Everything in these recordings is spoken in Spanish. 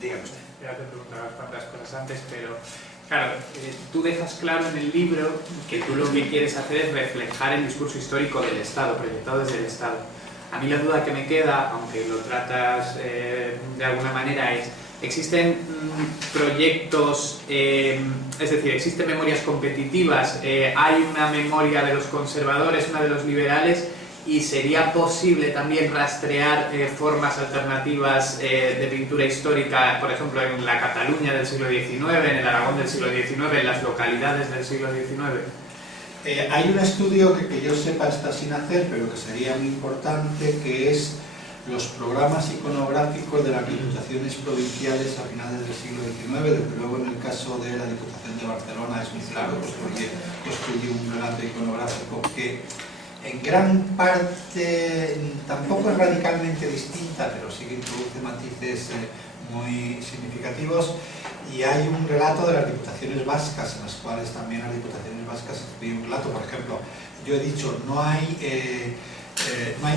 Dígame usted. Ya te preguntaba cuántas cosas antes, pero claro, tú dejas claro en el libro que tú lo que quieres hacer es reflejar el discurso histórico del Estado, proyectado desde el Estado. A mí la duda que me queda, aunque lo tratas de alguna manera, es: ¿existen proyectos, es decir, existen memorias competitivas? ¿Hay una memoria de los conservadores, una de los liberales? ¿Y sería posible también rastrear formas alternativas de pintura histórica, por ejemplo, en la Cataluña del siglo XIX, en el Aragón del siglo XIX, en las localidades del siglo XIX? Hay un estudio que yo sepa está sin hacer, pero que sería muy importante, que es los programas iconográficos de las diputaciones provinciales a finales del siglo XIX. Desde luego, en el caso de la Diputación de Barcelona es muy claro, construye un relato iconográfico que en gran parte tampoco es radicalmente distinta, pero sí que introduce matices muy significativos. Y hay un relato de las diputaciones vascas, en las cuales también las diputaciones vascas escriben un relato. Por ejemplo, yo he dicho, no hay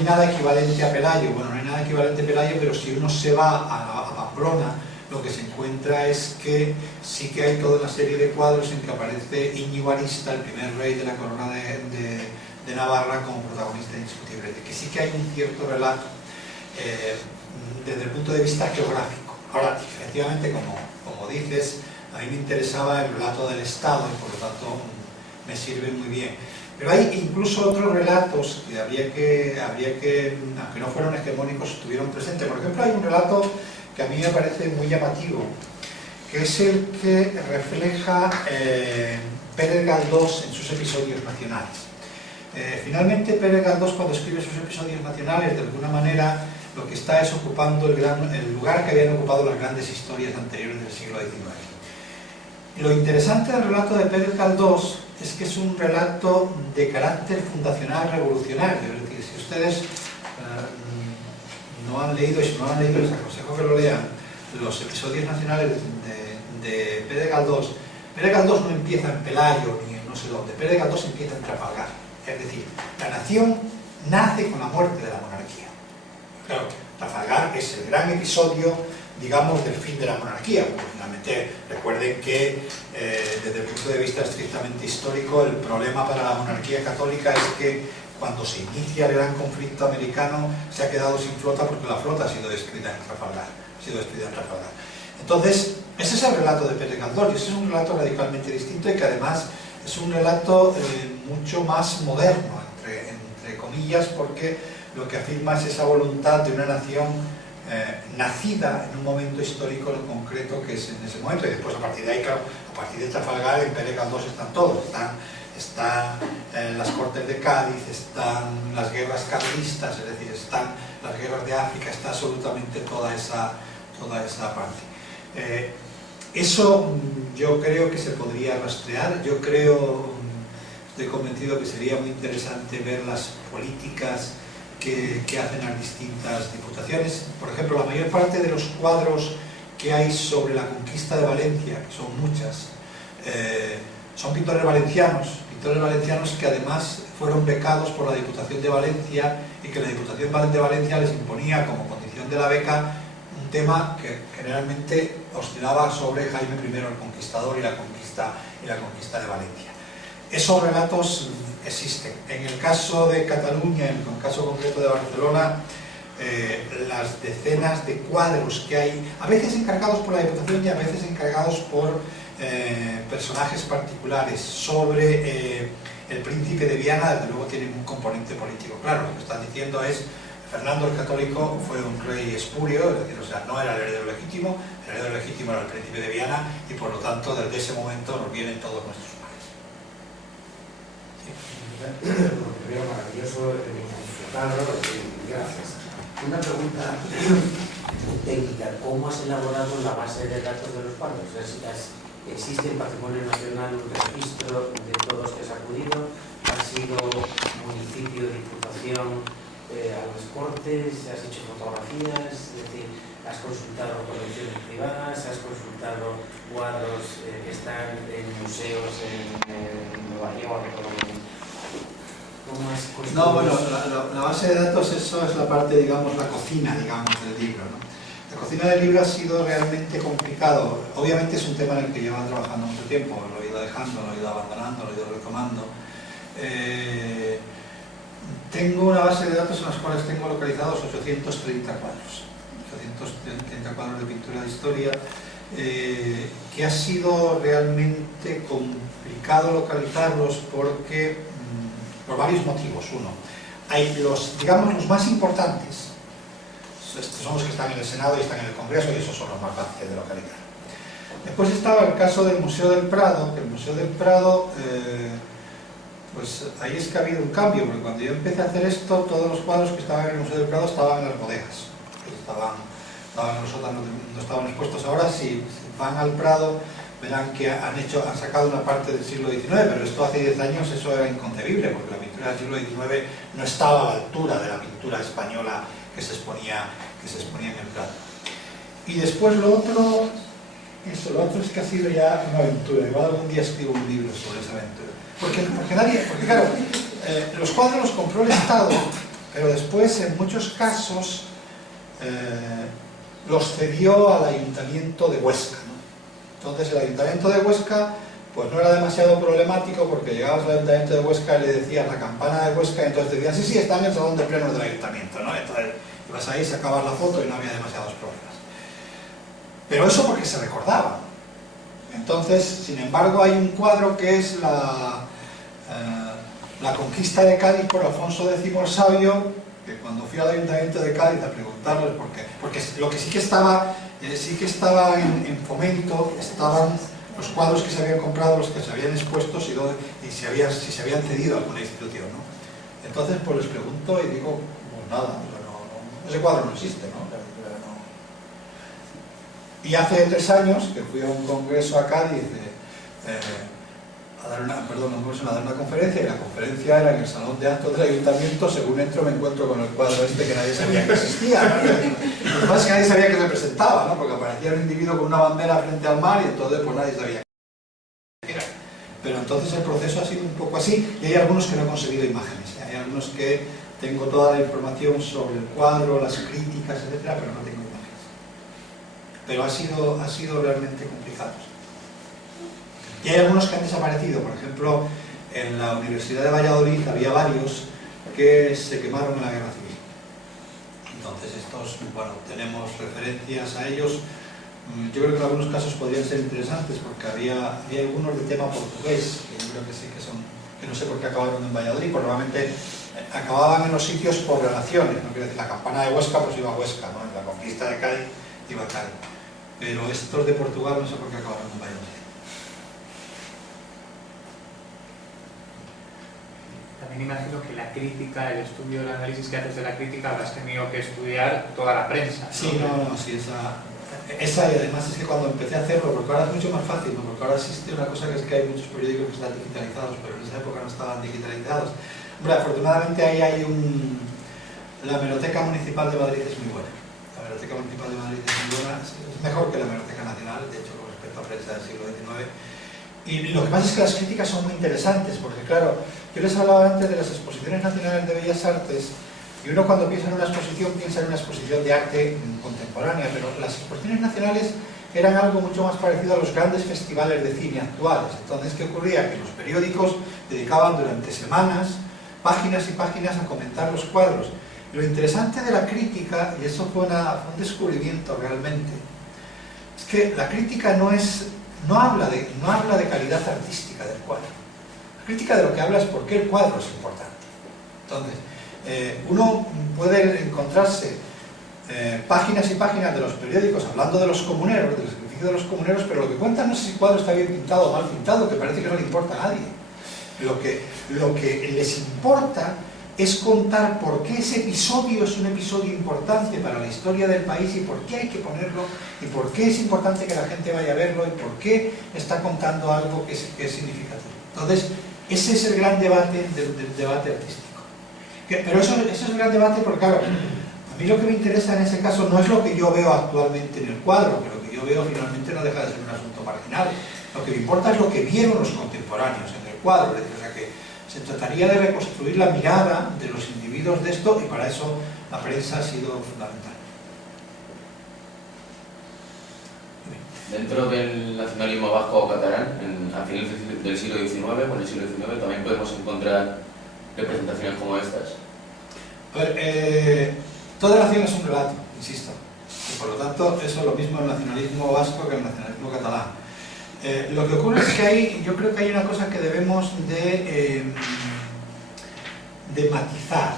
nada equivalente a Pelayo. Bueno, no hay nada equivalente a Pelayo, pero si uno se va a Pamplona, lo que se encuentra es que sí que hay toda una serie de cuadros en que aparece Íñigo Arista, el primer rey de la corona de Navarra, como protagonista indiscutible, de que sí que hay un cierto relato desde el punto de vista geográfico. Ahora, efectivamente, como dices, a mí me interesaba el relato del Estado y por lo tanto me sirve muy bien. Pero hay incluso otros relatos que habría que, aunque no fueron hegemónicos, estuvieron presentes. Por ejemplo, hay un relato que a mí me parece muy llamativo, que es el que refleja Pérez Galdós en sus episodios nacionales. Finalmente, Pérez Galdós, cuando escribe sus episodios nacionales, de alguna manera lo que está es ocupando el lugar que habían ocupado las grandes historias anteriores del siglo XIX. Y lo interesante del relato de Pérez Galdós es que es un relato de carácter fundacional revolucionario. Es decir, si ustedes no han leído, y si no lo han leído, les aconsejo que lo lean, los episodios nacionales de Pérez Galdós. Pérez Galdós no empieza en Pelayo ni en no sé dónde. Pérez Galdós empieza en Trafalgar. Es decir, la nación nace con la muerte de la monarquía. Claro, Trafalgar es el gran episodio, digamos, del fin de la monarquía. Porque finalmente, recuerden que desde el punto de vista estrictamente histórico, el problema para la monarquía católica es que cuando se inicia el gran conflicto americano se ha quedado sin flota porque la flota ha sido destruida en Trafalgar. Entonces, ese es el relato de Pérez Galdós, y ese es un relato radicalmente distinto y que además es un relato mucho más moderno, entre comillas, porque lo que afirma es esa voluntad de una nación nacida en un momento histórico concreto que es en ese momento. Y después, a partir de ahí, claro, a partir de Trafalgar, en Pérez Galdós están todos. Están las Cortes de Cádiz, están las guerras carlistas, es decir, están las guerras de África, está absolutamente toda esa parte. Eso yo creo que se podría rastrear. Yo estoy convencido que sería muy interesante ver las políticas que hacen las distintas diputaciones. Por ejemplo, la mayor parte de los cuadros que hay sobre la conquista de Valencia, que son muchas, son pintores valencianos que además fueron becados por la Diputación de Valencia, y que la Diputación de Valencia les imponía como condición de la beca un tema que generalmente oscilaba sobre Jaime I el Conquistador y la conquista de Valencia. Esos relatos existen. En el caso de Cataluña, en el caso concreto de Barcelona, las decenas de cuadros que hay, a veces encargados por la Diputación y a veces encargados por personajes particulares, sobre el príncipe de Viana, desde luego tienen un componente político. Claro, lo que están diciendo es: Fernando el Católico fue un rey espurio, es decir, o sea, no era el heredero legítimo, el heredero legítimo era el príncipe de Viana, y por lo tanto, desde ese momento nos vienen todos nuestros males. Lo primero, maravilloso, gracias. Una pregunta técnica: ¿cómo has elaborado la base de datos de los cuadros? ¿Existe en Patrimonio Nacional un registro de todos que has acudido? ¿Ha sido municipio, diputación, a las Cortes? ¿Has hecho fotografías? Es decir, ¿has consultado colecciones privadas? ¿Has consultado cuadros que están en museos en Nueva York? ¿Cómo has construido? No, bueno, la base de datos, eso es la parte, digamos, la cocina, digamos, del libro, ¿no? La cocina del libro ha sido realmente complicado. Obviamente es un tema en el que llevo trabajando mucho tiempo, lo he ido dejando, lo he ido abandonando, lo he ido retomando. Tengo una base de datos en las cuales tengo localizados 830 cuadros. 830 cuadros de pintura de historia, que ha sido realmente complicado localizarlos porque, por varios motivos. Uno, hay digamos, los más importantes. Estos son los que están en el Senado y están en el Congreso, y esos son los más fáciles de localizar. Después estaba el caso del Museo del Prado, que el Museo del Prado, pues ahí es que ha habido un cambio, porque cuando yo empecé a hacer esto, todos los cuadros que estaban en el Museo del Prado estaban en las bodegas, estaban en los sótanos, no estaban expuestos. Ahora, si van al Prado, verán que han sacado una parte del siglo XIX, pero esto hace 10 años eso era inconcebible, porque la pintura del siglo XIX no estaba a la altura de la pintura española que se exponía en el Prado. Y después lo otro es que ha sido ya una aventura. Igual algún día escribo un libro sobre esa aventura. Porque claro, los cuadros los compró el Estado, pero después en muchos casos los cedió al Ayuntamiento de Huesca, ¿no? Entonces el Ayuntamiento de Huesca pues no era demasiado problemático, porque llegabas al Ayuntamiento de Huesca y le decías la campana de Huesca, y entonces te decían, sí, está en el salón de plenos del Ayuntamiento, ¿no? Entonces ibas ahí, sacabas la foto y no había demasiados problemas. Pero eso porque se recordaba. Entonces, sin embargo, hay un cuadro que es la conquista de Cádiz por Alfonso X el Sabio, que cuando fui al Ayuntamiento de Cádiz a preguntarles por qué, porque lo que sí que estaba en fomento, estaban los cuadros que se habían comprado, los que se habían expuesto, y si se habían cedido a alguna institución, ¿no? Entonces pues les pregunto y digo, pues nada, ese cuadro no existe, ¿no? Y hace 3 años que fui a un congreso a Cádiz a dar una conferencia, y la conferencia era en el salón de actos del Ayuntamiento. Según entro me encuentro con el cuadro este que nadie sabía que existía, ¿no? Lo que pasa es que nadie sabía que representaba, ¿no? Porque aparecía un individuo con una bandera frente al mar, y entonces pues nadie sabía qué era. Pero entonces el proceso ha sido un poco así, y hay algunos que no he conseguido imágenes, hay algunos que tengo toda la información sobre el cuadro, las críticas, etcétera, pero no tengo imágenes. Pero ha sido realmente complicado. Y hay algunos que han desaparecido. Por ejemplo, en la Universidad de Valladolid había varios que se quemaron en la Guerra Civil. Entonces estos, bueno, tenemos referencias a ellos. Yo creo que en algunos casos podrían ser interesantes, porque había algunos de tema portugués, que yo creo que sí que no sé por qué acabaron en Valladolid, porque normalmente acababan en los sitios por relaciones, ¿no? Quiero decir, la campana de Huesca pues iba a Huesca, ¿no? En la conquista de Cádiz iba a Cádiz. Pero estos de Portugal no sé por qué acabaron en Valladolid. También imagino que la crítica, el estudio, el análisis que haces de la crítica, habrás tenido que estudiar toda la prensa, ¿no? Sí, sí, esa, y además es que cuando empecé a hacerlo, porque ahora es mucho más fácil, ¿no? Porque ahora existe una cosa, que es que hay muchos periódicos que están digitalizados, pero en esa época no estaban digitalizados. Hombre, afortunadamente ahí hay la Hemeroteca Municipal de Madrid es muy buena. La Hemeroteca Municipal de Madrid es muy buena, es mejor que la Hemeroteca Nacional, de hecho, con respecto a prensa del siglo XIX. Y lo que pasa es que las críticas son muy interesantes, porque claro, yo les hablaba antes de las exposiciones nacionales de Bellas Artes, y uno cuando piensa en una exposición, piensa en una exposición de arte contemporánea, pero las exposiciones nacionales eran algo mucho más parecido a los grandes festivales de cine actuales. Entonces, ¿qué ocurría? Que los periódicos dedicaban durante semanas, páginas y páginas, a comentar los cuadros. Y lo interesante de la crítica, y eso fue un descubrimiento realmente, es que la crítica no habla de calidad artística del cuadro. La crítica de lo que habla es por qué el cuadro es importante. Entonces, uno puede encontrarse páginas y páginas de los periódicos hablando de los comuneros, del sacrificio de los comuneros, pero lo que cuentan no es si el cuadro está bien pintado o mal pintado, que parece que no le importa a nadie. Lo que les importa es contar por qué ese episodio es un episodio importante para la historia del país, y por qué hay que ponerlo, y por qué es importante que la gente vaya a verlo, y por qué está contando algo que es significativo. Entonces, ese es el gran debate del debate artístico. Pero eso es el gran debate, porque claro, a mí lo que me interesa en ese caso no es lo que yo veo actualmente en el cuadro, que lo que yo veo finalmente no deja de ser un asunto marginal. Lo que me importa es lo que vieron los contemporáneos en el cuadro. Es decir, o sea, que se trataría de reconstruir la mirada de los individuos de esto, y para eso la prensa ha sido fundamental. Dentro del nacionalismo vasco o catalán, a finales del siglo XIX o en el siglo XIX, también podemos encontrar representaciones como estas. A ver, toda nación es un relato, insisto, y por lo tanto eso es lo mismo el nacionalismo vasco que el nacionalismo catalán. Lo que ocurre es que yo creo que hay una cosa que debemos de matizar.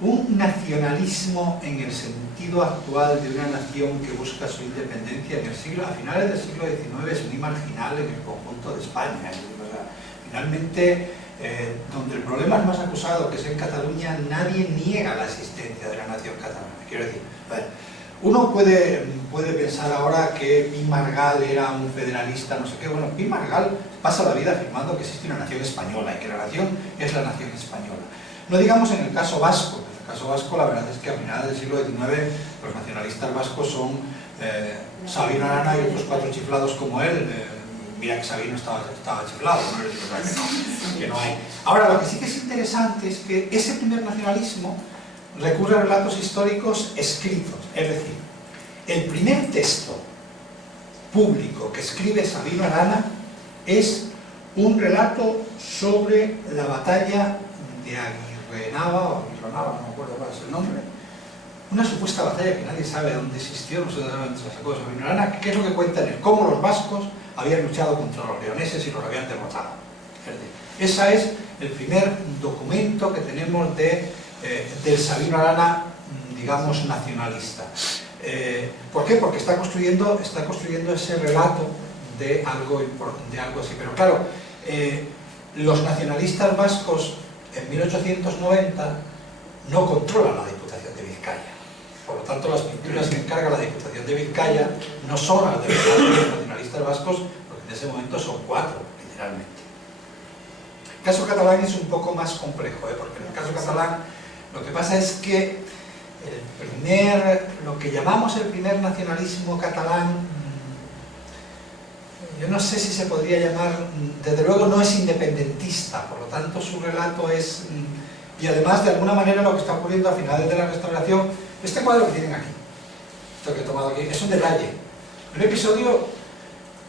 Un nacionalismo en el sentido actual de una nación que busca su independencia a finales del siglo XIX es muy marginal en el conjunto de España. O sea, finalmente, donde el problema es más acusado, que es en Cataluña, nadie niega la existencia de la nación catalana. Quiero decir, a ver, uno puede pensar ahora que Pi Margall era un federalista, no sé qué. Bueno, Pi Margall pasa la vida afirmando que existe una nación española y que la nación es la nación española. No digamos en el caso vasco. En el caso vasco, la verdad es que a finales del siglo XIX los nacionalistas vascos son Sabino Arana y otros 4 chiflados como él. Mira que Sabino estaba chiflado, ¿no? Que no hay. Ahora, lo que sí que es interesante es que ese primer nacionalismo recurre a relatos históricos escritos. Es decir, el primer texto público que escribe Sabino Arana es un relato sobre la batalla de Aguirrenava, no me acuerdo cuál es el nombre, una supuesta batalla que nadie sabe dónde existió, no sé dónde se la sacó de Sabino Arana. ¿Qué es lo que cuenta en él? Cómo los vascos habían luchado contra los leoneses y los habían derrotado. Ese es el primer documento que tenemos del Sabino Arana, digamos, nacionalista. ¿Por qué? Porque está construyendo ese relato de algo así. Pero claro, los nacionalistas vascos en 1890 no controlan la Diputación de Vizcaya. Por lo tanto, las pinturas que encarga la Diputación de Vizcaya no son las de los nacionalistas vascos, porque en ese momento son 4, literalmente. El caso catalán es un poco más complejo, porque en el caso catalán lo que pasa es que lo que llamamos el primer nacionalismo catalán, yo no sé si se podría llamar, desde luego no es independentista, por lo tanto su relato es, y además de alguna manera lo que está ocurriendo a finales de la Restauración, este cuadro que tienen aquí, esto que he tomado aquí, es un detalle, un episodio,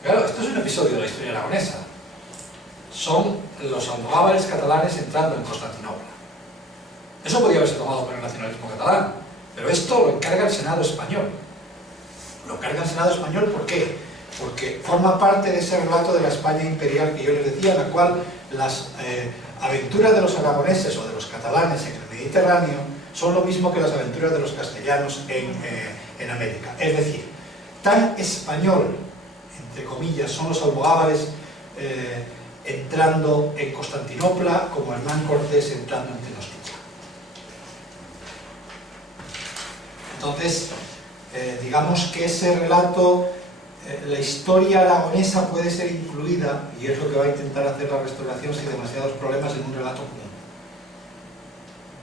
claro, esto es un episodio de la historia aragonesa, son los almogávares catalanes entrando en Constantinopla. Eso podría haberse tomado por el nacionalismo catalán, pero esto lo encarga el Senado español. Lo encarga el Senado español, ¿por qué? Porque forma parte de ese relato de la España imperial que yo les decía, en la cual las aventuras de los aragoneses o de los catalanes en el Mediterráneo son lo mismo que las aventuras de los castellanos en América. Es decir, tan español, entre comillas, son los almogávares entrando en Constantinopla como Hernán Cortés entrando en Tenochtitlan. Entonces, digamos que ese relato, la historia aragonesa puede ser incluida, y es lo que va a intentar hacer la Restauración sin demasiados problemas, en un relato común.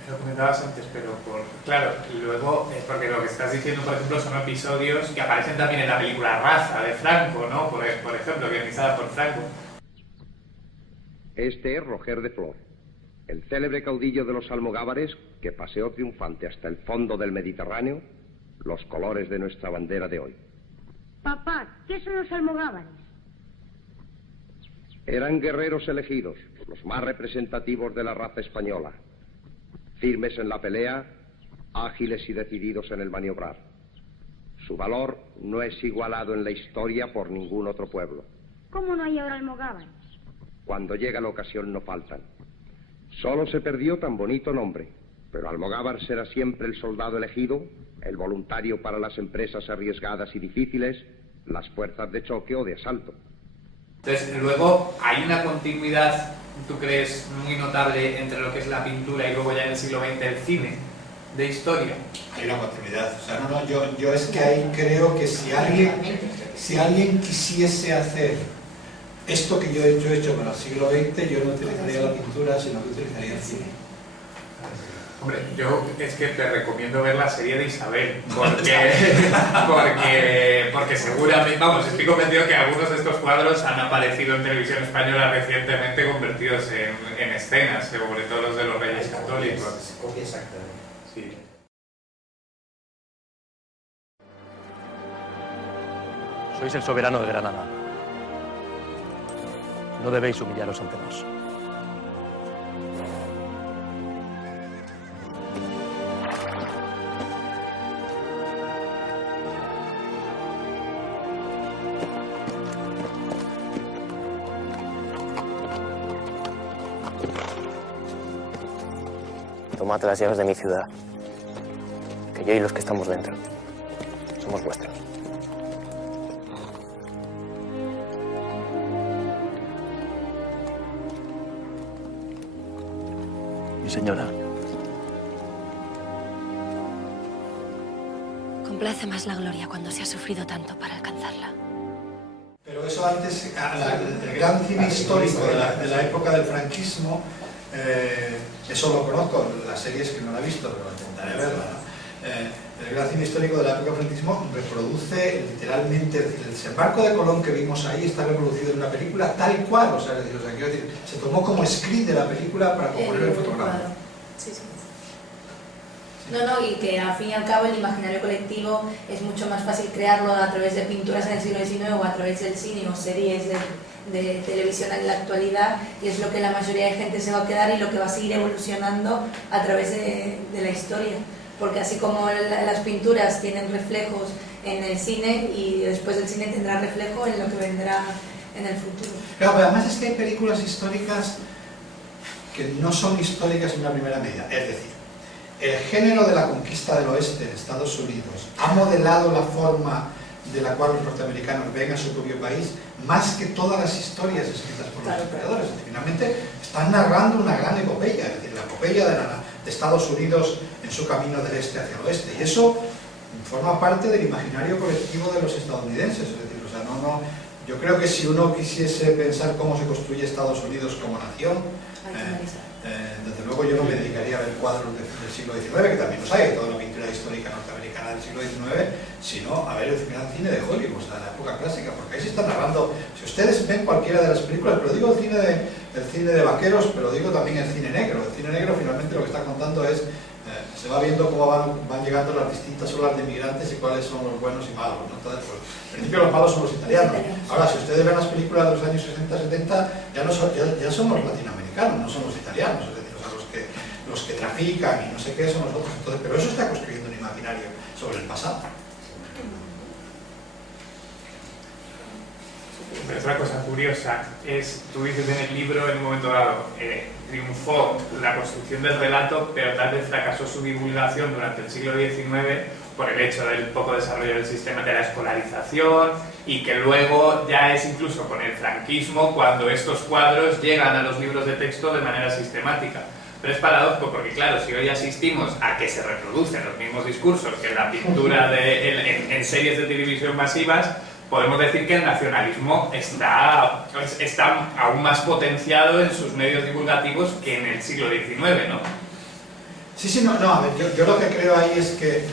Lo comentabas antes, pero claro, luego, porque lo que estás diciendo, por ejemplo, son episodios que aparecen también en la película Raza de Franco, ¿no? Por ejemplo, guionizada por Franco. Este es Roger de Flor, el célebre caudillo de los almogávares que paseó triunfante hasta el fondo del Mediterráneo los colores de nuestra bandera de hoy. Papá, ¿qué son los almogávares? Eran guerreros elegidos, los más representativos de la raza española, firmes en la pelea, ágiles y decididos en el maniobrar. Su valor no es igualado en la historia por ningún otro pueblo. ¿Cómo no hay ahora almogávares? Cuando llega la ocasión no faltan. Solo se perdió tan bonito nombre, pero almogávar será siempre el soldado elegido, el voluntario para las empresas arriesgadas y difíciles, las fuerzas de choque o de asalto. Entonces, luego, hay una continuidad, ¿tú crees, muy notable entre lo que es la pintura y luego ya en el siglo XX el cine de historia? Hay una continuidad. O sea, yo es que ahí creo que si alguien quisiese hacer esto que yo he hecho para el siglo XX, yo no utilizaría la pintura, sino que utilizaría el cine. Hombre, yo es que te recomiendo ver la serie de Isabel, porque seguramente, vamos, estoy convencido que algunos de estos cuadros han aparecido en televisión española recientemente convertidos en escenas, sobre todo los de los Reyes Católicos. Exactamente. Sí. Sois el soberano de Granada. No debéis humillaros ante nos. Tomad las llaves de mi ciudad, que yo y los que estamos dentro somos vuestros. Mi señora. Complace más la gloria cuando se ha sufrido tanto para alcanzarla. Pero eso antes, el gran cine histórico de la época del franquismo, eso lo conozco, la serie es que no la he visto, pero intentaré verla, ¿no? El gran cine histórico de la época del franquismo reproduce literalmente, el desembarco de Colón que vimos ahí está reproducido en una película tal cual, o sea, quiero decir, se tomó como script de la película para componer el fotograma. Sí, sí. No, y que al fin y al cabo el imaginario colectivo es mucho más fácil crearlo a través de pinturas en el siglo XIX o a través del cine o series de televisión en la actualidad, y es lo que la mayoría de gente se va a quedar y lo que va a seguir evolucionando a través de la historia, porque así como las pinturas tienen reflejos en el cine, y después del cine tendrá reflejo en lo que vendrá en el futuro. Claro, pero además es que hay películas históricas que no son históricas en una primera medida, es decir, el género de la conquista del oeste en Estados Unidos ha modelado la forma de la cual los norteamericanos ven a su propio país más que todas las historias escritas por los historiadores. Finalmente están narrando una gran epopeya, es decir, la epopeya de Estados Unidos en su camino del este hacia el oeste, y eso forma parte del imaginario colectivo de los estadounidenses. Es decir, o sea, yo creo que si uno quisiese pensar cómo se construye Estados Unidos como nación, desde luego yo no me dedicaría a ver cuadros del siglo XIX, que también los hay, de toda la pintura histórica norteamericana del siglo XIX, sino a ver el gran cine de Hollywood, o sea, la época clásica, porque ahí se está narrando. Si ustedes ven cualquiera de las películas, pero digo el cine de vaqueros, pero digo también el cine negro. El cine negro finalmente lo que está contando es, se va viendo cómo van llegando las distintas olas de migrantes y cuáles son los buenos y malos, ¿no? Entonces, pues, en principio los malos son los italianos. Ahora, si ustedes ven las películas de los años 60-70, ya somos latinoamericanos, no son los italianos, es decir, o sea, los que trafican y no sé qué son los otros. Entonces, pero eso está construyendo un imaginario sobre el pasado. Pero otra cosa curiosa es, tú dices en el libro en un momento dado, triunfó la construcción del relato, pero tal vez fracasó su divulgación durante el siglo XIX por el hecho del poco desarrollo del sistema de la escolarización, y que luego ya es incluso con el franquismo cuando estos cuadros llegan a los libros de texto de manera sistemática. Pero es paradójico porque, claro, si hoy asistimos a que se reproducen los mismos discursos que la pintura en series de televisión masivas, podemos decir que el nacionalismo está aún más potenciado en sus medios divulgativos que en el siglo XIX, ¿no? Sí, a ver, yo lo que creo ahí es que,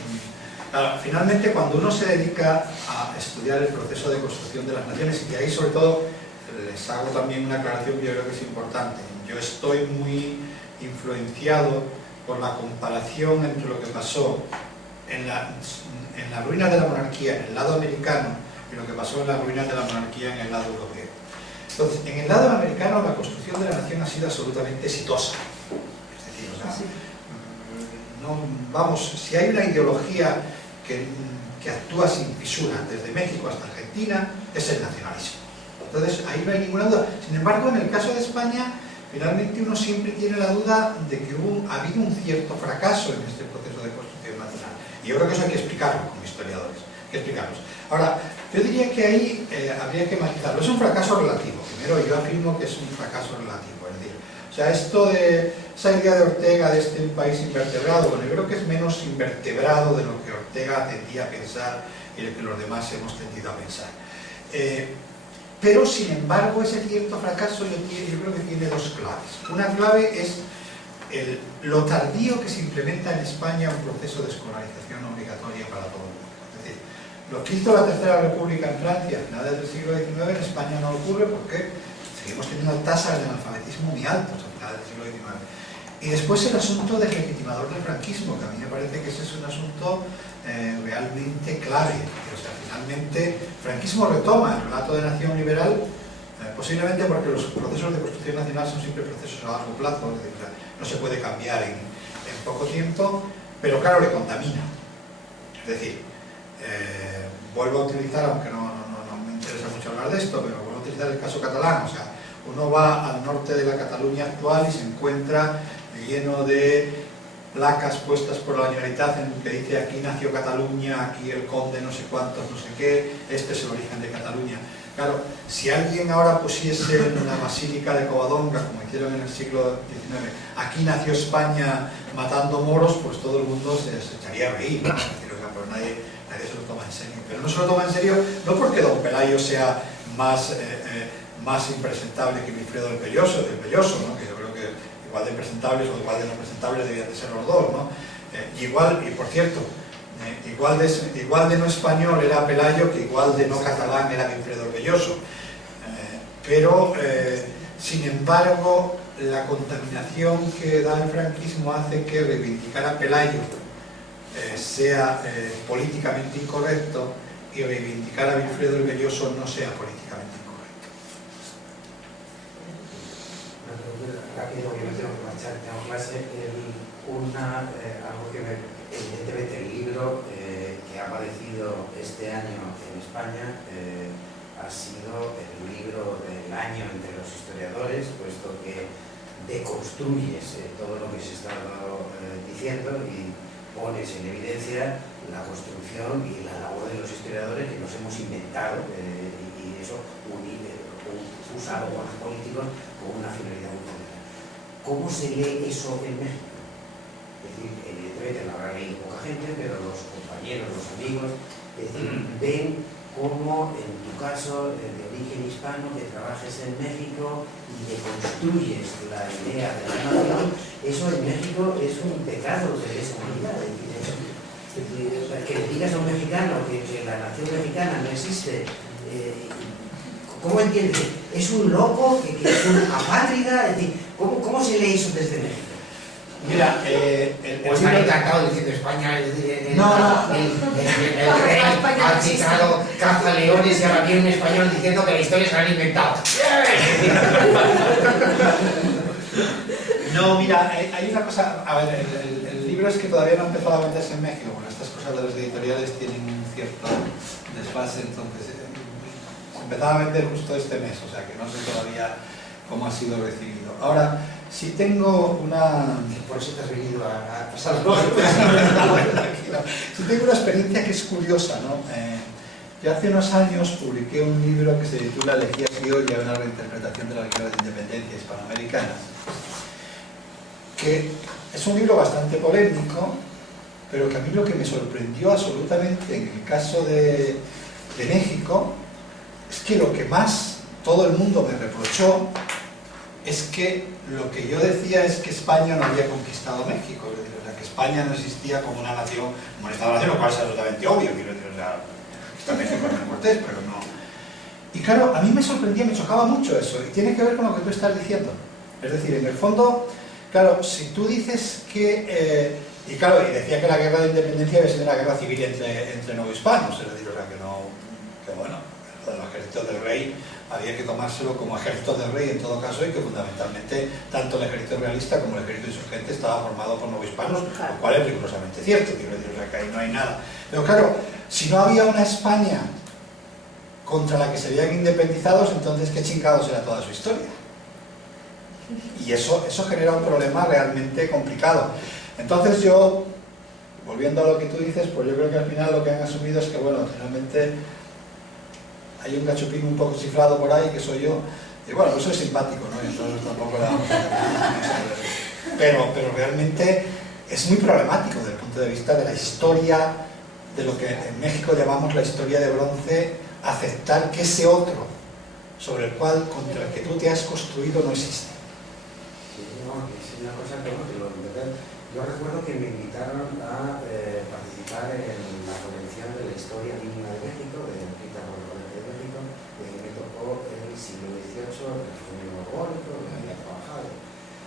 finalmente, cuando uno se dedica a estudiar el proceso de construcción de las naciones, y ahí sobre todo les hago también una aclaración que yo creo que es importante, yo estoy muy influenciado por la comparación entre lo que pasó en la ruina de la monarquía en el lado americano y lo que pasó en las ruinas de la monarquía en el lado europeo. Entonces, en el lado americano la construcción de la nación ha sido absolutamente exitosa. Es decir, o sea, si hay una ideología que actúa sin fisura desde México hasta Argentina, es el nacionalismo. Entonces, ahí no hay ninguna duda. Sin embargo, en el caso de España, finalmente uno siempre tiene la duda de que ha habido un cierto fracaso en este proceso de construcción nacional. Y yo creo que eso hay que explicarlo como historiadores. Hay que explicarlo. Ahora, yo diría que ahí habría que matizarlo. Es un fracaso relativo. Primero, yo afirmo que es un fracaso relativo. Es decir, o sea, esa idea de Ortega de este país invertebrado, bueno, yo creo que es menos invertebrado de lo que Ortega tendía a pensar y de que los demás hemos tendido a pensar. Pero, sin embargo, ese cierto fracaso yo creo que tiene dos claves. Una clave es lo tardío que se implementa en España un proceso de escolarización obligatoria para todo el mundo. Es decir, lo que hizo la Tercera República en Francia a finales del siglo XIX, en España no ocurre porque seguimos teniendo tasas de analfabetismo muy altas a finales del siglo XIX. Y después el asunto del legitimador del franquismo, que a mí me parece que ese es un asunto realmente clave. O sea, finalmente, el franquismo retoma el relato de nación liberal, posiblemente porque los procesos de construcción nacional son siempre procesos a largo plazo, es decir, no se puede cambiar en poco tiempo, pero claro, le contamina. Es decir, vuelvo a utilizar, aunque no me interesa mucho hablar de esto, pero vuelvo a utilizar el caso catalán. O sea, uno va al norte de la Cataluña actual y se encuentra lleno de placas puestas por la Generalitat en que dice aquí nació Cataluña, aquí el conde no sé cuántos, no sé qué, este es el origen de Cataluña. Claro, si alguien ahora pusiese en la Basílica de Covadonga, como hicieron en el siglo XIX, aquí nació España matando moros, pues todo el mundo se echaría a reír, ¿no? Pero nadie se lo toma en serio. Pero no se lo toma en serio no porque don Pelayo sea más impresentable que Wilfredo el Belloso, ¿no? Que yo creo que igual de presentables o igual de no presentables debían de ser los dos, ¿no? Igual, y por cierto, igual de no español era Pelayo que igual de no catalán era Wilfredo el Belloso. Pero, sin embargo, la contaminación que da el franquismo hace que reivindicar a Pelayo sea políticamente incorrecto y reivindicar a Wilfredo el Belloso no sea políticamente incorrecto. Rápido, que me tengo que marchar, tengo clase. Algo que evidentemente el libro que ha aparecido este año en España ha sido el libro del año entre los historiadores, puesto que deconstruyes todo lo que se está diciendo y pones en evidencia la construcción y la labor de los historiadores que nos hemos inventado y eso usado por los políticos con una finalidad muy concreta. ¿Cómo se lee eso en México? Es decir, evidentemente lo habrá leído poca gente, pero los compañeros, los amigos, es decir, ven cómo en tu caso de origen hispano, que trabajes en México y que construyes la idea de la nación, eso en México es un pecado de lesa humanidad. Que le digas a un mexicano que la nación mexicana no existe, ¿cómo entiendes? ¿Es un loco? ¿Que es un apátrida? Es decir, ¿cómo se lee eso desde México? Mira, pues me ha encantado diciendo España, el rey ha citado cazaleones y ahora viene un español diciendo que la historia se la han inventado. No, mira, hay una cosa, a ver, el libro es que todavía no ha empezado a venderse en México, porque estas cosas de los editoriales tienen un cierto desfase, entonces se empezaba a vender justo este mes, o sea que no sé todavía cómo ha sido recibido. Ahora, sí tengo una... Por eso te has venido a pasar Sí tengo una experiencia que es curiosa, ¿no? Yo hace unos años publiqué un libro que se titula Elegía criolla, una reinterpretación de la guerra de independencia hispanoamericana, que es un libro bastante polémico, pero que a mí lo que me sorprendió absolutamente en el caso de México es que lo que más todo el mundo me reprochó es que lo que yo decía es que España no había conquistado México, es decir, o sea, que España no existía como una nación, como un Estado-nación, lo cual es absolutamente obvio, quiero decir, o sea, está México en Cortés, pero no. Y claro, a mí me sorprendía, me chocaba mucho eso, y tiene que ver con lo que tú estás diciendo. Es decir, en el fondo, claro, si tú dices que, y claro, y decía que la guerra de independencia había sido una guerra civil entre no hispanos, es decir, o sea, que bueno, los ejércitos del rey había que tomárselo como ejército del rey en todo caso, y que fundamentalmente tanto el ejército realista como el ejército insurgente estaba formado por novohispanos, lo cual es rigurosamente cierto, quiero decir, o sea, que ahí no hay nada. Pero claro, si no había una España contra la que se veían independizados, entonces qué chingados era toda su historia. Y eso genera un problema realmente complicado. Entonces yo, volviendo a lo que tú dices, pues yo creo que al final lo que han asumido es que, bueno, finalmente hay un cachupín un poco cifrado por ahí, que soy yo, y bueno, pues soy simpático, ¿no? Y entonces tampoco la vamos a pero realmente es muy problemático desde el punto de vista de la historia, de lo que en México llamamos la historia de bronce, aceptar que ese otro, sobre el cual, contra el que tú te has construido, no existe. Sí, no, es una cosa que yo recuerdo que me invitaron a participar en la convención de la historia mínima de México, de me tocó en el siglo XVIII, el fenómeno borbónico, que había trabajado.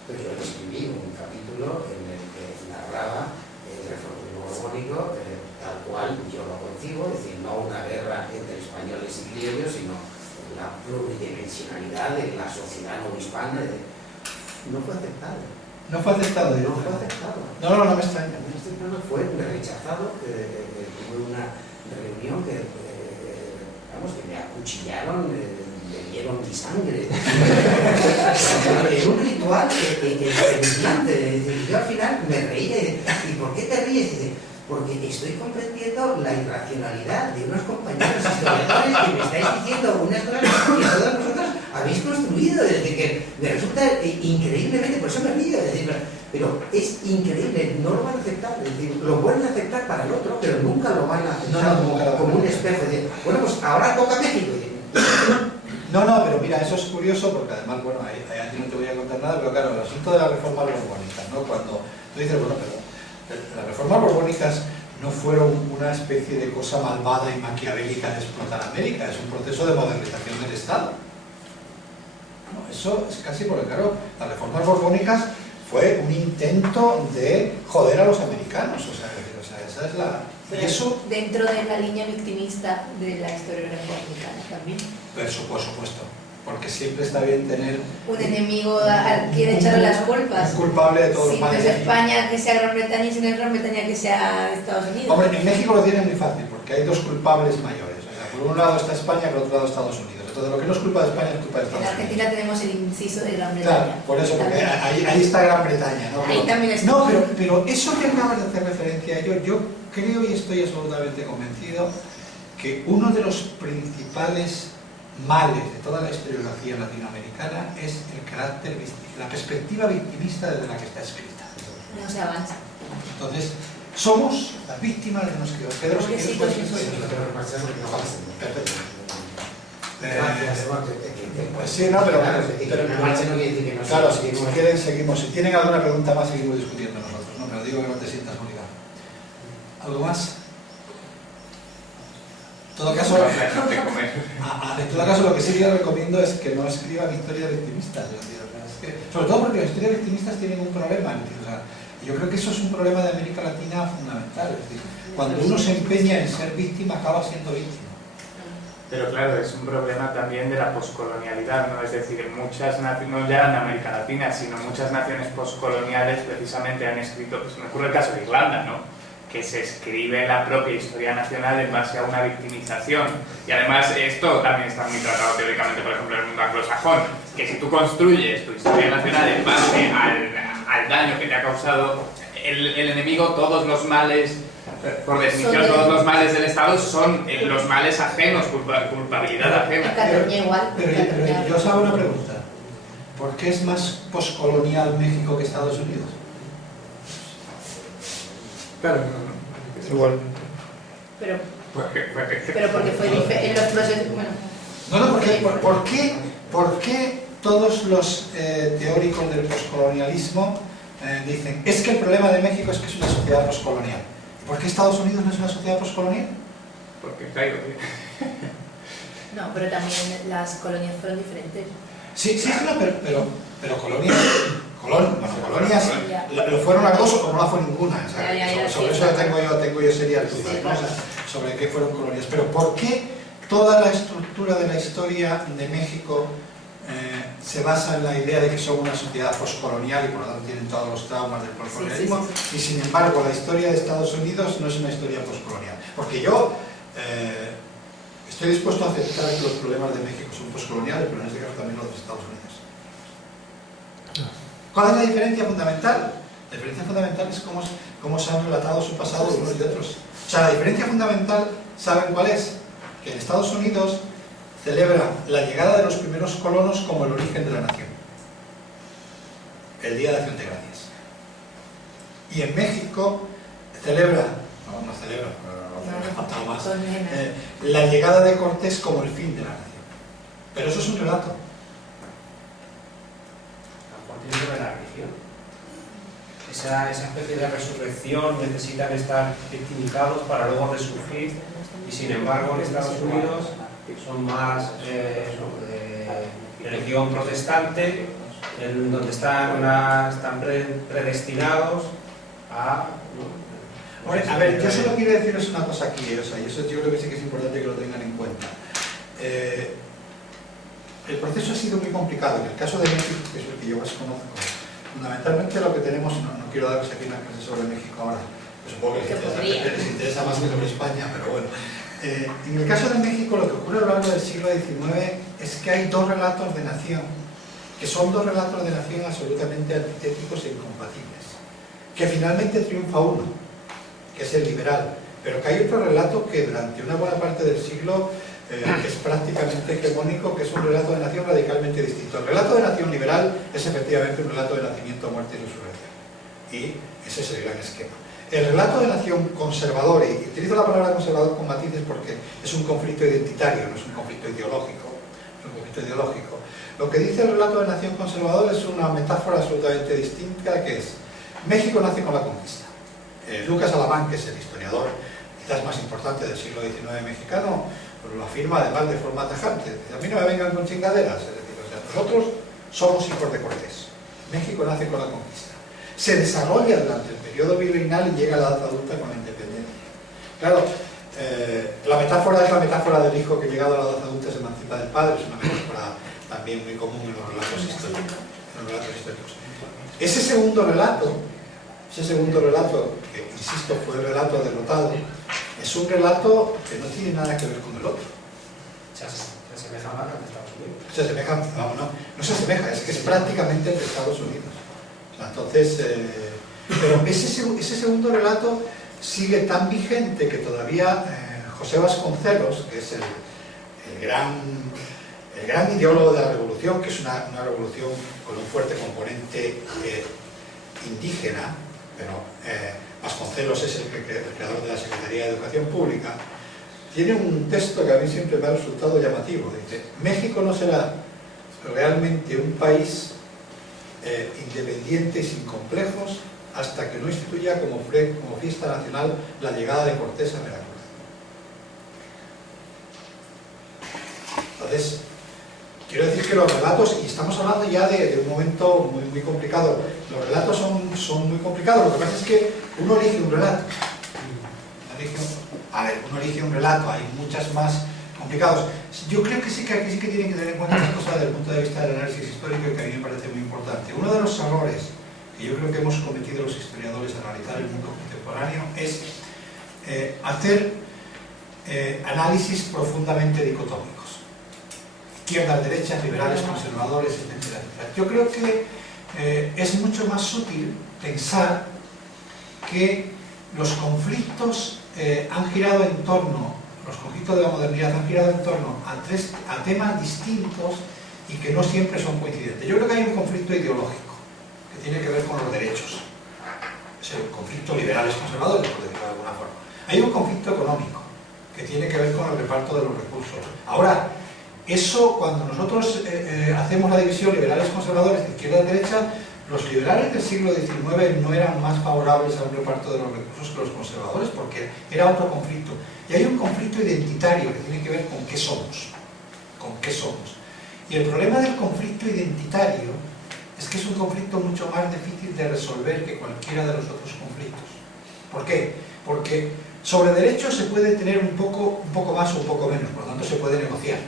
Pero yo escribí un capítulo en el que narraba el reformismo borbónico tal cual yo pluridimensionalidad de la sociedad no hispana, no fue aceptado. ¿No fue aceptado? No fue aceptado. No me extraña. Este plano fue rechazado, fue una reunión que, vamos, que me acuchillaron, me dieron mi sangre. Un ritual impresionante. Yo al final me reí. ¿Y por qué te ríes? Dice, porque estoy comprendiendo la irracionalidad de unos compañeros historiadores que me estáis diciendo unas cosas que todos vosotros habéis construido. Es decir, que me resulta increíblemente, por eso me río. Es decir, pero es increíble, no lo van a aceptar. Es decir, lo pueden aceptar para el otro, pero nunca lo van a aceptar como un espejo. Es decir, bueno, pues ahora toca México. No, pero mira, eso es curioso porque además, bueno, ahí a ti no te voy a contar nada, pero claro, el asunto de la reforma borbónica, ¿no? Cuando tú dices, bueno, pero las reformas borbónicas no fueron una especie de cosa malvada y maquiavélica de explotar América, es un proceso de modernización del Estado. No, eso es casi por el caro. Las reformas borbónicas fue un intento de joder a los americanos, o sea esa es la... Pero eso dentro de la línea victimista de la historiografía mexicana también. Por supuesto, porque siempre está bien tener un enemigo al quien echarle las culpas. Un culpable de todos los males. Si no es España, que sea Gran Bretaña, y si no es Gran Bretaña, que sea Estados Unidos. Hombre, en México lo tienen muy fácil, porque hay dos culpables mayores. O sea, por un lado está España, por otro lado Estados Unidos. Entonces, lo que no es culpa de España es culpa de Estados Unidos. En Argentina tenemos el inciso de Gran Bretaña. Claro, por eso, porque ahí está Gran Bretaña, ¿no? Ahí también está. No, pero eso que acabas de hacer referencia a ello, yo creo y estoy absolutamente convencido que uno de los principales males de toda la historiografía latinoamericana es el carácter, la perspectiva victimista desde la que está escrita. No se avanza. Entonces, somos las víctimas de los que Perfecto. Pues sí, no, pero claro, si quieren seguimos. Si tienen alguna pregunta más, seguimos discutiendo nosotros, ¿no? Pero digo que no te sientas obligado. ¿Algo más? En todo caso, lo que sí yo recomiendo es que no escriban historias victimistas. Sobre todo porque las historias victimistas tienen un problema. O sea, yo creo que eso es un problema de América Latina fundamental. Es decir, cuando uno se empeña en ser víctima, acaba siendo víctima. Pero claro, es un problema también de la poscolonialidad, ¿no? Es decir, muchas naciones, no ya en América Latina, sino muchas naciones poscoloniales precisamente han escrito, pues me ocurre el caso de Irlanda, ¿no? Que se escribe la propia historia nacional en base a una victimización. Y además esto también está muy tratado teóricamente, por ejemplo, en el mundo anglosajón, que si tú construyes tu historia nacional en base al daño que te ha causado el enemigo, todos los males, por definición, todos los males del Estado son los males ajenos, culpabilidad ajena. Pero yo os hago una pregunta. ¿Por qué es más poscolonial México que Estados Unidos? Claro, es igual. Pero porque fue diferente en los procesos. Bueno. ¿Por qué todos los teóricos del poscolonialismo dicen es que el problema de México es que es una sociedad poscolonial? ¿Por qué Estados Unidos no es una sociedad poscolonial? Porque caigo. No, pero también las colonias fueron diferentes. Sí, no, pero colonias lo fueron las dos o no la fue ninguna. Sobre eso tengo yo serias dudas, ¿no? O sea, sobre qué fueron colonias. Pero ¿por qué toda la estructura de la historia de México se basa en la idea de que son una sociedad poscolonial y por lo tanto tienen todos los traumas del poscolonialismo? Y sin embargo la historia de Estados Unidos no es una historia poscolonial? Porque yo estoy dispuesto a aceptar que los problemas de México son poscoloniales, pero en este caso también los de Estados Unidos. ¿Cuál es la diferencia fundamental? La diferencia fundamental es cómo se han relatado su pasado de unos y otros. O sea, la diferencia fundamental, ¿saben cuál es? Que en Estados Unidos celebra la llegada de los primeros colonos como el origen de la nación. El Día de Acción de Gracias. Y en México celebra, la llegada de Cortés como el fin de la nación. Pero eso es un relato. De la religión. Esa especie de resurrección necesitan estar victimizados para luego resurgir, y sin embargo en Estados Unidos son más de religión protestante, en donde están predestinados a... A ver, yo solo quiero deciros una cosa aquí, o sea, y eso yo creo que sí que es importante que lo tengan en cuenta. el proceso ha sido muy complicado. En el caso de México, que es el que yo más conozco, fundamentalmente lo que tenemos, no quiero daros aquí una clase sobre México ahora, pues supongo que les interesa más que sobre España, pero bueno. En el caso de México, lo que ocurre a lo largo del siglo XIX es que hay dos relatos de nación, que son dos relatos de nación absolutamente antitéticos e incompatibles, que finalmente triunfa uno, que es el liberal, pero que hay otro relato que durante una buena parte del siglo es prácticamente hegemónico, que es un relato de nación radicalmente distinto. El relato de nación liberal es efectivamente un relato de nacimiento, muerte y resurrección, y ese es el gran esquema. El relato de nación conservador, y utilizo la palabra conservador con matices porque es un conflicto identitario, no es un conflicto ideológico, es un conflicto ideológico. Lo que dice el relato de nación conservador es una metáfora absolutamente distinta, que es: México nace con la conquista. Lucas Alamán, que es el historiador quizás más importante del siglo XIX mexicano, pues lo afirma además de forma tajante. A mí no me vengan con chingaderas, es decir, o sea, nosotros somos hijos de Cortés. México nace con la conquista. Se desarrolla durante el periodo virreinal y llega a la edad adulta con la independencia. Claro, la metáfora es la metáfora del hijo que llegado a la edad adulta se emancipa del padre, es una metáfora también muy común en los relatos históricos. Ese segundo relato, que insisto fue el relato derrotado, es un relato que no tiene nada que ver con el otro. Se asemeja más al de Estados Unidos. Se asemeja, no se asemeja, es que es prácticamente el de Estados Unidos. O sea, entonces, pero ese segundo relato sigue tan vigente que todavía José Vasconcelos, que es el gran ideólogo de la revolución, que es una revolución con un fuerte componente indígena, pero Vasconcelos es el creador de la Secretaría de Educación Pública, tiene un texto que a mí siempre me ha resultado llamativo. Dice: México no será realmente un país independiente y sin complejos hasta que no instituya como fiesta nacional la llegada de Cortés a Veracruz. Entonces, quiero decir que los relatos, y estamos hablando ya de un momento muy, muy complicado, los relatos son muy complicados. Lo que pasa es que uno elige un relato. Uno elige un relato, hay muchas más complicados. Yo creo que sí que aquí sí que tienen que tener en cuenta las cosas desde el punto de vista del análisis histórico, y que a mí me parece muy importante. Uno de los errores que yo creo que hemos cometido los historiadores al analizar el mundo contemporáneo es hacer análisis profundamente dicotómicos. Izquierdas, derechas, liberales, conservadores, etc. Yo creo que es mucho más útil pensar que los conflictos han girado en torno, los conflictos de la modernidad han girado en torno a temas distintos y que no siempre son coincidentes. Yo creo que hay un conflicto ideológico que tiene que ver con los derechos. Es el conflicto liberales-conservadores, por decirlo de alguna forma. Hay un conflicto económico que tiene que ver con el reparto de los recursos. Ahora, eso, cuando nosotros hacemos la división liberales-conservadores de izquierda-derecha, los liberales del siglo XIX no eran más favorables a un reparto de los recursos que los conservadores, porque era otro conflicto. Y hay un conflicto identitario que tiene que ver con qué somos. Con qué somos. Y el problema del conflicto identitario es que es un conflicto mucho más difícil de resolver que cualquiera de los otros conflictos. ¿Por qué? Porque sobre derechos se puede tener un poco más o un poco menos, por lo tanto se puede negociar.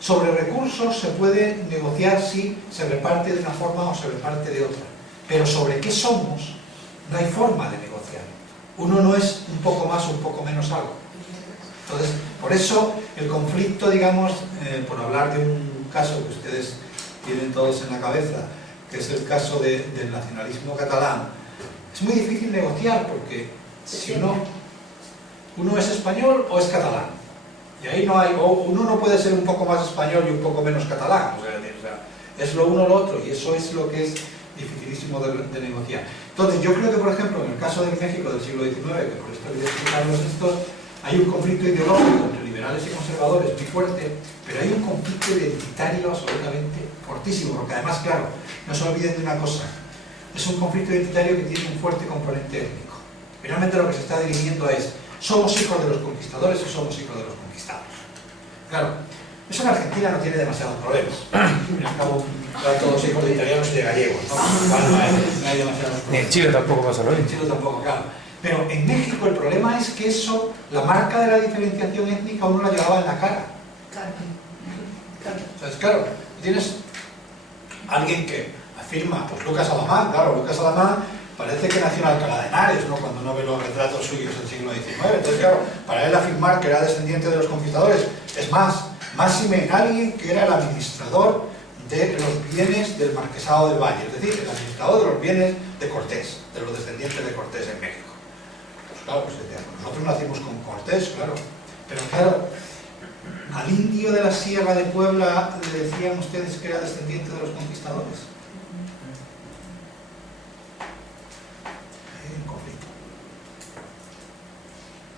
Sobre recursos se puede negociar si se reparte de una forma o se reparte de otra. Pero sobre qué somos no hay forma de negociar. Uno no es un poco más o un poco menos algo. Entonces, por eso el conflicto, digamos, por hablar de un caso que ustedes tienen todos en la cabeza, que es el caso del nacionalismo catalán, es muy difícil negociar porque si uno es español o es catalán. Y ahí no hay, o uno no puede ser un poco más español y un poco menos catalán, o sea, es lo uno o lo otro, y eso es lo que es dificilísimo de negociar. Entonces, yo creo que, por ejemplo, en el caso de México del siglo XIX, que por esto quería explicarlos esto, hay un conflicto ideológico entre liberales y conservadores muy fuerte, pero hay un conflicto identitario absolutamente fortísimo, porque además, claro, no se olviden de una cosa, es un conflicto identitario que tiene un fuerte componente étnico. Finalmente lo que se está dirimiendo es: ¿somos hijos de los conquistadores o somos hijos de los conquistados? Claro, eso en Argentina no tiene demasiados problemas. Al cabo, todos hijos de italianos y de gallegos, ¿no? No hay demasiados problemas. Ni en Chile tampoco pasa lo mismo. En Chile tampoco, claro. Pero en México el problema es que eso, la marca de la diferenciación étnica, uno la llevaba en la cara. Claro. Entonces, claro, tienes alguien que afirma, pues Lucas Alamán, claro, Lucas Alamán parece que nació en Alcalá de Henares, ¿no? Cuando uno ve los retratos suyos del siglo XIX. Entonces, claro, para él afirmar que era descendiente de los conquistadores, es máxime en alguien que era el administrador de los bienes del Marquesado del Valle, es decir, el administrador de los bienes de Cortés, de los descendientes de Cortés en México. Pues claro, pues nosotros nacimos con Cortés, claro, pero claro, al indio de la Sierra de Puebla le decían ustedes que era descendiente de los conquistadores. Hay un conflicto.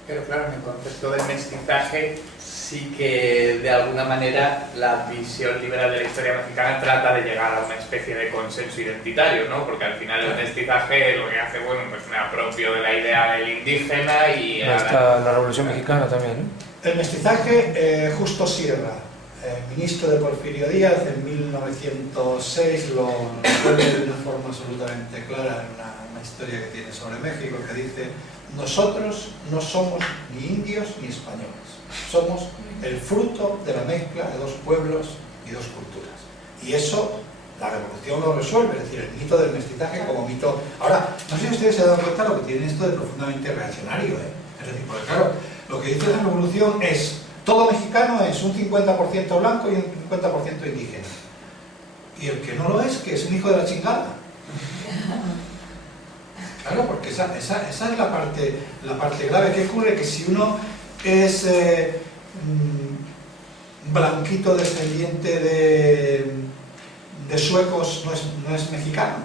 Pero claro, en el concepto del mestizaje sí que de alguna manera la visión liberal de la historia mexicana trata de llegar a una especie de consenso identitario, ¿no? Porque al final el mestizaje lo que hace, bueno, pues me apropio de la idea del indígena y... Está la Revolución Mexicana también, ¿no? El mestizaje, Justo Sierra, ministro de Porfirio Díaz, en 1906 lo pone de una forma absolutamente clara en una historia que tiene sobre México, que dice: nosotros no somos ni indios ni españoles, somos el fruto de la mezcla de dos pueblos y dos culturas. Y eso la revolución lo resuelve, es decir, el mito del mestizaje como mito. Ahora, no sé si ustedes se han dado cuenta lo que tiene esto de profundamente reaccionario, Es decir, porque claro, lo que dice la revolución es: todo mexicano es un 50% blanco y un 50% indígena. Y el que no lo es, que es un hijo de la chingada. Claro, porque esa es la parte grave. ¿Qué ocurre? Que si uno es blanquito descendiente de suecos, no es mexicano.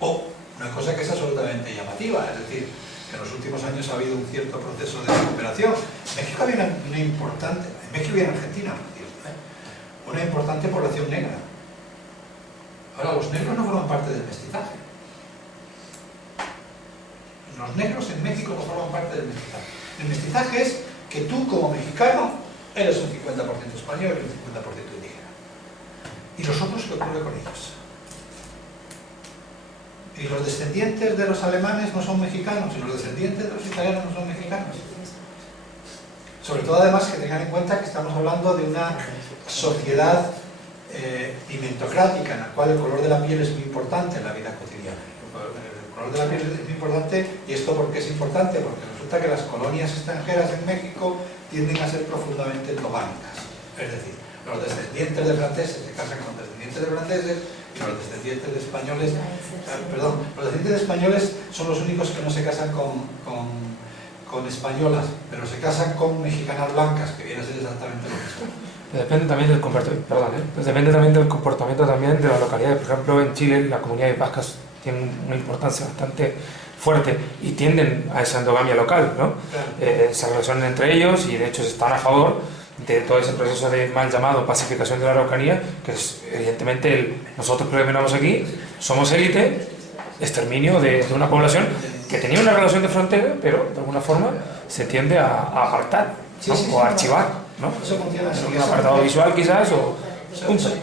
O una cosa que es absolutamente llamativa, es decir, que en los últimos años ha habido un cierto proceso de recuperación. En México había una importante, en México y en Argentina, por cierto, una importante población negra. Ahora, los negros no forman parte del mestizaje. Los negros en México no forman parte del mestizaje. El mestizaje es que tú, como mexicano, eres un 50% español y un 50% indígena. ¿Y los otros qué ocurre con ellos? Y los descendientes de los alemanes no son mexicanos, y los descendientes de los italianos no son mexicanos. Sobre todo, además, que tengan en cuenta que estamos hablando de una sociedad pimentocrática, en la cual el color de la piel es muy importante en la vida cotidiana. El color de la piel es muy importante. ¿Y esto por qué es importante? Porque resulta que las colonias extranjeras en México tienden a ser profundamente endogámicas. Es decir, los descendientes de franceses se casan con descendientes de franceses, y los descendientes de españoles, los descendientes de españoles son los únicos que no se casan con españolas, pero se casan con mexicanas blancas, que viene a ser exactamente lo mismo. Depende también del comportamiento también de las localidades. Por ejemplo, en Chile las comunidades vascas tienen una importancia bastante fuerte y tienden a esa endogamia local, ¿no? Claro. Se relacionan entre ellos y de hecho están a favor de todo ese proceso de mal llamado pacificación de la Araucanía, que es evidentemente nosotros que vivimos aquí somos élite, exterminio de una población que tenía una relación de frontera, pero de alguna forma se tiende a apartar, ¿no? O a archivar, ¿no? Eso funciona así. Un apartado visual quizás o...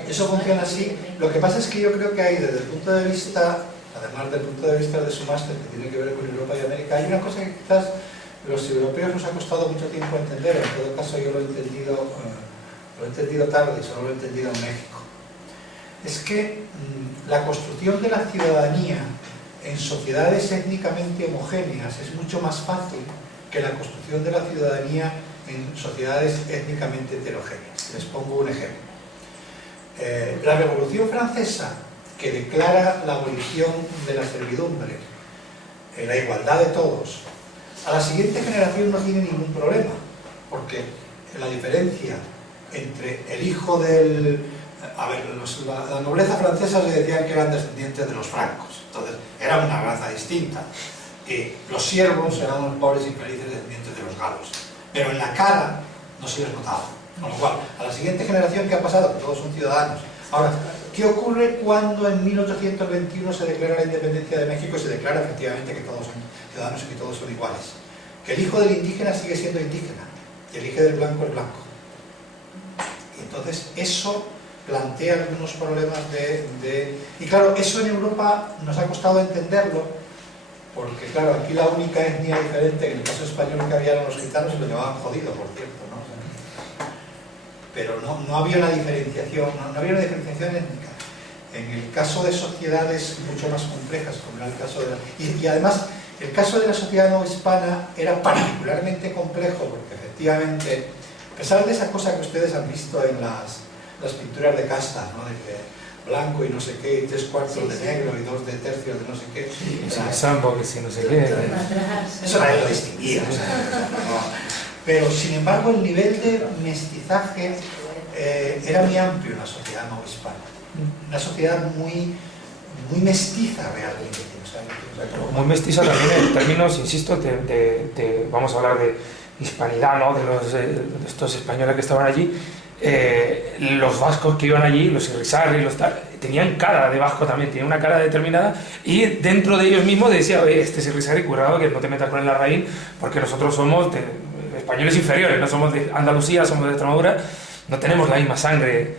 Eso funciona así. Lo que pasa es que yo creo que hay, desde el punto de vista, además del punto de vista de su máster, que tiene que ver con Europa y América, hay una cosa que quizás los europeos nos ha costado mucho tiempo entender. En todo caso yo lo he entendido tarde, solo lo he entendido en México. Es que la construcción de la ciudadanía en sociedades étnicamente homogéneas es mucho más fácil que la construcción de la ciudadanía en sociedades étnicamente heterogéneas. Les pongo un ejemplo. La Revolución Francesa, que declara la abolición de la servidumbre, la igualdad de todos, a la siguiente generación no tiene ningún problema, porque la diferencia entre el hijo del... A ver, la nobleza francesa se decían que eran descendientes de los francos, entonces era una raza distinta. Y los siervos eran unos pobres infelices descendientes de los galos, pero en la cara no se les notaba. Con lo cual, a la siguiente generación, ¿qué ha pasado? Que todos son ciudadanos. Ahora, ¿qué ocurre cuando en 1821 se declara la independencia de México y se declara efectivamente que todos son ciudadanos y que todos son iguales? Que el hijo del indígena sigue siendo indígena y el hijo del blanco es blanco. Y entonces eso plantea algunos problemas Y claro, eso en Europa nos ha costado entenderlo, porque claro, aquí la única etnia diferente, en el caso español que había eran los gitanos y lo llamaban jodido, por cierto, ¿no? pero no había una diferenciación, no había una diferenciación étnica. En el caso de sociedades mucho más complejas, como era el caso de la... Y además, el caso de la sociedad no hispana era particularmente complejo, porque efectivamente, a pesar de esa cosa que ustedes han visto en las pinturas de casta, ¿no? De que blanco y no sé qué, y 3/4 de negro y 2 de tercio de no sé qué. Sí, el sambo, que si no sé qué. Eso nadie lo distinguía. O sea, no. Pero sin embargo, el nivel de mestizaje era muy amplio en la sociedad no hispana. Una sociedad muy mestiza realmente. O sea, muy mestiza también en términos, insisto, vamos a hablar de hispanidad, ¿no? De estos españoles que estaban allí. Los vascos que iban allí, los irrisarri, tenían cara de vasco también, tenían una cara determinada, y dentro de ellos mismos decía, oye, este es irrisarri, cuidado que no te metas con el larraín, porque nosotros somos españoles inferiores, no somos de Andalucía, somos de Extremadura, no tenemos la misma sangre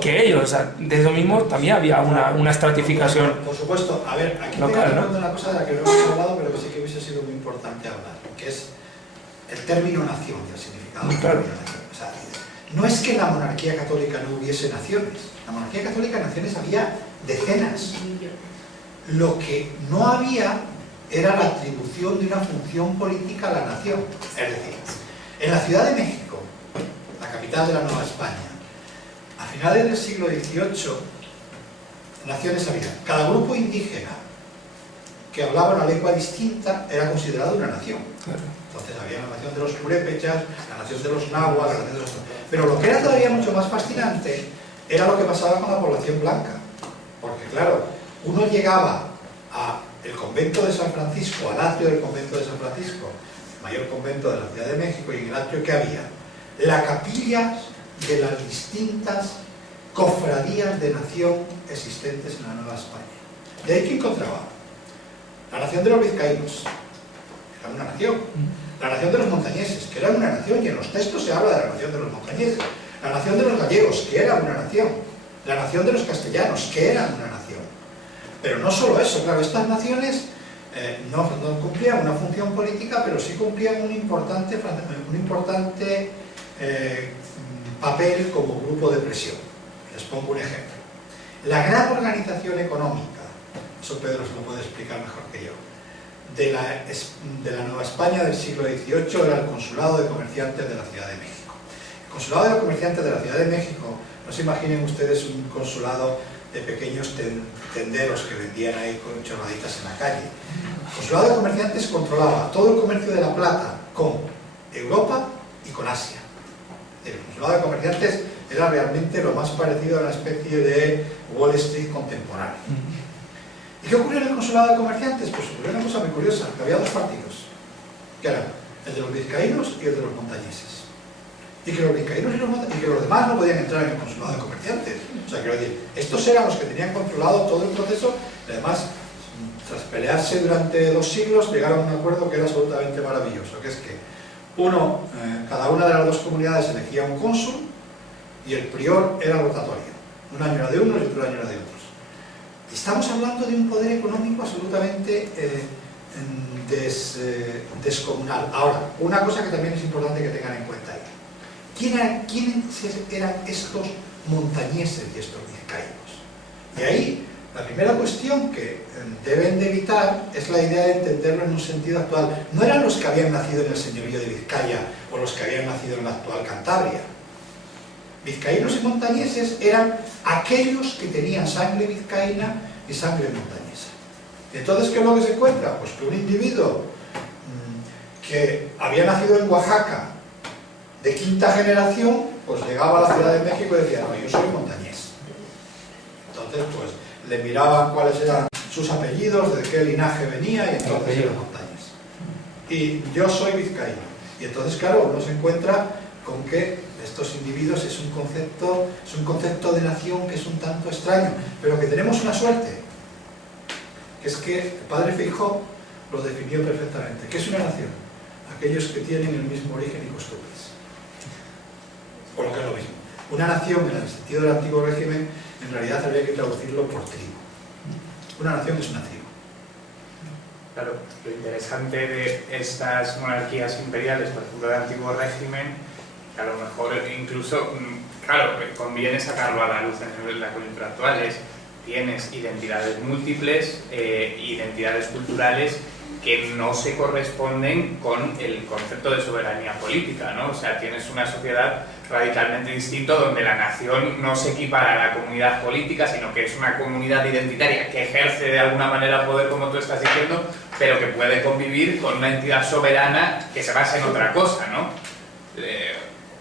que ellos. O sea, de eso mismo también había una estratificación. Por supuesto, a ver, aquí local, tengo ¿no? una cosa de la que no hemos hablado, pero que sí que hubiese sido muy importante hablar, que es el término nación y el significado de la nación. O sea, no es que en la monarquía católica no hubiese naciones. En la monarquía católica naciones había decenas. Lo que no había era la atribución de una función política a la nación. Es decir, en la Ciudad de México, la capital de la Nueva España, a finales del siglo XVIII, naciones había. Cada grupo indígena que hablaba una lengua distinta era considerado una nación. Entonces había la nación de los purépechas, la nación de los nahuas, la nación de los... Pero lo que era todavía mucho más fascinante era lo que pasaba con la población blanca. Porque claro, uno llegaba al convento de San Francisco, al atrio del convento de San Francisco, el mayor convento de la Ciudad de México, y en el atrio que había la capilla de las distintas cofradías de nación existentes en la Nueva España. De ahí que encontraba la nación de los vizcaínos, que era una nación, la nación de los montañeses, que era una nación, y en los textos se habla de la nación de los montañeses, la nación de los gallegos, que era una nación, la nación de los castellanos, que eran una nación. Pero no solo eso, claro, estas naciones no cumplían una función política, pero sí cumplían un importante papel como grupo de presión. Les pongo un ejemplo. La gran organización económica, eso Pedro se lo puede explicar mejor que yo, de la Nueva España del siglo XVIII era el Consulado de Comerciantes de la Ciudad de México. El Consulado de Comerciantes de la Ciudad de México, no se imaginen ustedes un consulado de pequeños tenderos que vendían ahí con chorraditas en la calle. El Consulado de Comerciantes controlaba todo el comercio de la plata con Europa y con Asia. El Consulado de Comerciantes era realmente lo más parecido a una especie de Wall Street contemporáneo. ¿Y qué ocurrió en el Consulado de Comerciantes? Pues ocurrió una cosa muy curiosa, que había dos partidos, que eran el de los vizcaínos y el de los montañeses. Y que los vizcaínos y que los demás no podían entrar en el Consulado de Comerciantes. O sea, quiero decir, estos eran los que tenían controlado todo el proceso, y además, tras pelearse durante 2 siglos, llegaron a un acuerdo que era absolutamente maravilloso, que es que cada una de las 2 comunidades elegía un cónsul y el prior era rotatorio. Un año era de unos y otro año era de otros. Estamos hablando de un poder económico absolutamente descomunal. Ahora, una cosa que también es importante que tengan en cuenta ahí. ¿Quiénes eran estos montañeses y estos vizcaínos? Y ahí, la primera cuestión que deben de evitar es la idea de entenderlo en un sentido actual. No eran los que habían nacido en el señorío de Vizcaya o los que habían nacido en la actual Cantabria. Vizcaínos y montañeses eran aquellos que tenían sangre vizcaína y sangre montañesa. Entonces, ¿qué es lo que se encuentra? Pues que un individuo que había nacido en Oaxaca de 5ª generación, pues llegaba a la Ciudad de México y decía, no, yo soy montañés. Entonces, pues le miraban cuáles eran sus apellidos, de qué linaje venía, y entonces eran montañés. Y yo soy vizcaíno. Y entonces, claro, uno se encuentra con que estos individuos es un concepto de nación que es un tanto extraño, pero que tenemos una suerte, que es que el padre Feijóo lo definió perfectamente. ¿Qué es una nación? Aquellos que tienen el mismo origen y costumbres. O lo que es lo mismo. Una nación, en el sentido del antiguo régimen, en realidad habría que traducirlo por tribu. Una nación es una tribu. Claro, lo interesante de estas monarquías imperiales, por ejemplo, del antiguo régimen, que a lo mejor incluso claro, conviene sacarlo a la luz en la coyuntura actual. Tienes identidades múltiples, identidades culturales que no se corresponden con el concepto de soberanía política, ¿no? O sea, tienes una sociedad radicalmente distinta donde la nación no se equipara a la comunidad política, sino que es una comunidad identitaria que ejerce de alguna manera poder, como tú estás diciendo, pero que puede convivir con una entidad soberana que se basa en otra cosa, ¿no?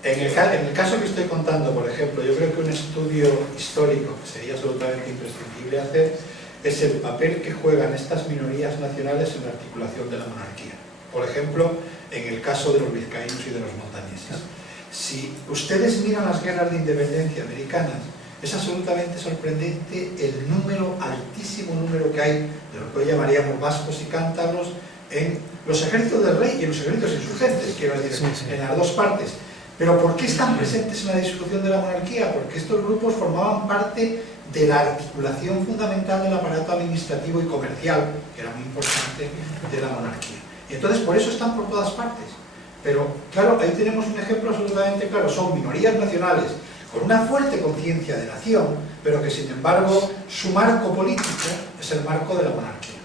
En el caso que estoy contando, por ejemplo, yo creo que un estudio histórico que sería absolutamente imprescindible hacer es el papel que juegan estas minorías nacionales en la articulación de la monarquía. Por ejemplo, en el caso de los vizcaínos y de los montañeses. Si ustedes miran las guerras de independencia americanas, es absolutamente sorprendente el número, altísimo número que hay de lo que hoy llamaríamos vascos y cántabros en los ejércitos del rey y en los ejércitos insurgentes, quiero decir, en las dos partes. Pero ¿por qué están presentes en la disolución de la monarquía? Porque estos grupos formaban parte de la articulación fundamental del aparato administrativo y comercial, que era muy importante, de la monarquía. Y entonces por eso están por todas partes. Pero claro, ahí tenemos un ejemplo absolutamente claro, son minorías nacionales con una fuerte conciencia de nación, pero que sin embargo su marco político es el marco de la monarquía.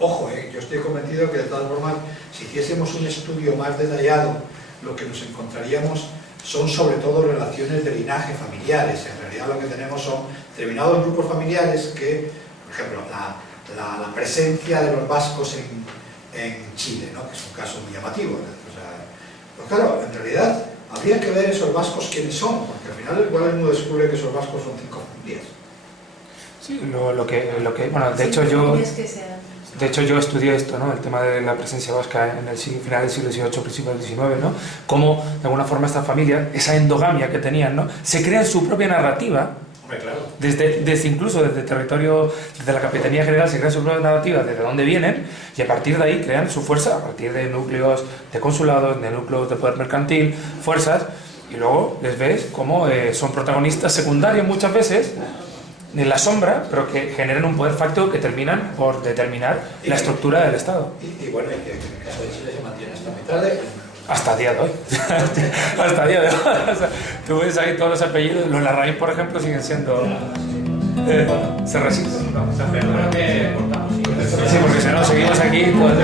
Ojo, yo estoy convencido que de todas formas, si hiciésemos un estudio más detallado, lo que nos encontraríamos son sobre todo relaciones de linaje familiares. En realidad lo que tenemos son determinados grupos familiares que, por ejemplo, la presencia de los vascos en Chile, ¿no? Que es un caso muy llamativo. O sea, pues claro, en realidad habría que ver esos vascos quiénes son, porque al final igual uno descubre que esos vascos son 5 familias. Sí, bueno, de hecho yo estudié esto, ¿no? El tema de la presencia vasca en el final del siglo XVIII, principio del XIX, ¿no? Cómo de alguna forma esta familia, esa endogamia que tenían, ¿no? Se crean su propia narrativa. Claro. Incluso desde el territorio, desde la Capitanía General se crea su propia narrativa, desde dónde vienen, y a partir de ahí crean su fuerza, a partir de núcleos de consulados, de núcleos de poder mercantil, fuerzas, y luego les ves cómo son protagonistas secundarios muchas veces, en la sombra, pero que generan un poder fáctico que terminan por determinar la estructura del Estado. Y bueno, y que en el caso de Chile se mantiene hasta mitad de... Hasta el día de hoy. Hasta el día de hoy. O sea, tú ves ahí todos los apellidos, los Larraín, por ejemplo, siguen siendo... se resisten. Vamos a hacer, creo que cortamos. Sí, porque si no, seguimos aquí... Pues,